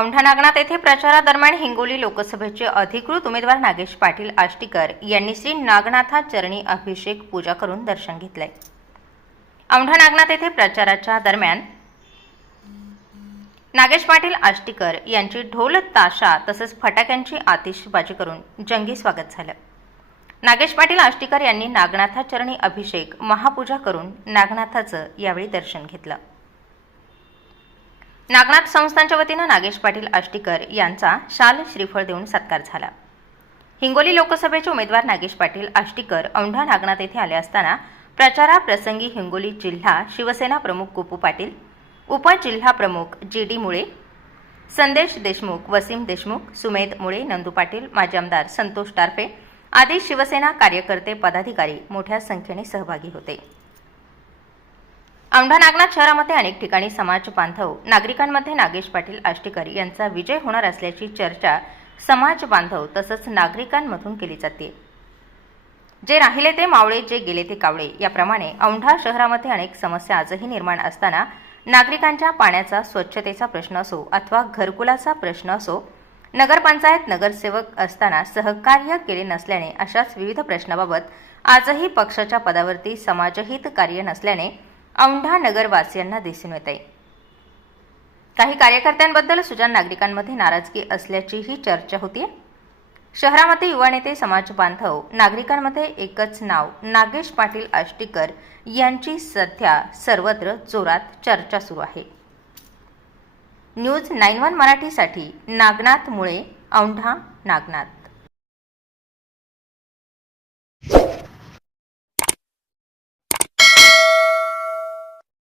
औंढा नागनाथ येथे प्रचारादरम्यान हिंगोली लोकसभेचे अधिकृत उमेदवार नागेश पाटील आष्टीकर यांनी श्री नागनाथा चरणी अभिषेक पूजा करून दर्शन घेतले औंढा नागनाथ येथे प्रचाराच्या दरम्यान नागेश पाटील आष्टीकर यांची ढोल ताशा तसंच फटाक्यांची आतिषबाजी करून जंगी स्वागत झालं. नागेश पाटील आष्टीकर यांनी नागनाथा चरणी अभिषेक महापूजा करून नागनाथाचं यावेळी दर्शन घेतलं. नागनाथ संस्थांच्या वतीनं नागेश पाटील आष्टीकर यांचा शाल श्रीफळ देऊन सत्कार झाला. हिंगोली लोकसभेचे उमेदवार नागेश पाटील आष्टीकर औंढा नागनाथ येथे आले असताना प्रचाराप्रसंगी हिंगोली जिल्हा शिवसेना प्रमुख कुपू पाटील उपजिल्हा प्रमुख जी डी मुळे संदेश देशमुख वसीम देशमुख सुमेध मुळे नंदू पाटील माजी आमदार संतोष टारफे आदी शिवसेना कार्यकर्ते पदाधिकारी मोठ्या संख्येने सहभागी होते. औंढा नागनाथ शहरामध्ये अनेक ठिकाणी समाज बांधव नागरिकांमध्ये नागेश पाटील आष्टीकर यांचा विजय होणार असल्याची चर्चा समाज बांधव तसंच नागरिकांमधून केली जाते. जे राहिले ते मावळे जे गेले ते कावळे. याप्रमाणे औंढा शहरामध्ये अनेक समस्या आजही निर्माण असताना नागरिकांच्या पाण्याचा स्वच्छतेचा प्रश्न असो अथवा घरकुलाचा प्रश्न असो नगरपंचायत नगरसेवक असताना सहकार्य केले नसल्याने अशाच विविध प्रश्नाबाबत आजही पक्षाच्या पदावरती समाजहित कार्य नसल्याने औंढा नगरवासियांना दिसून येत आहे काही कार्यकर्त्यांबद्दल सुजान नागरिकांमध्ये नाराजगी असल्याचीही चर्चा होती शहरामध्ये युवा नेते समाज बांधव नागरिकांमध्ये एकच नाव नागेश पाटील आष्टीकर यांची सध्या सर्वत्र जोरात चर्चा सुरू आहे. न्यूज नाईन वन मराठीसाठी नागनाथ मुळे औंढा नागनाथ.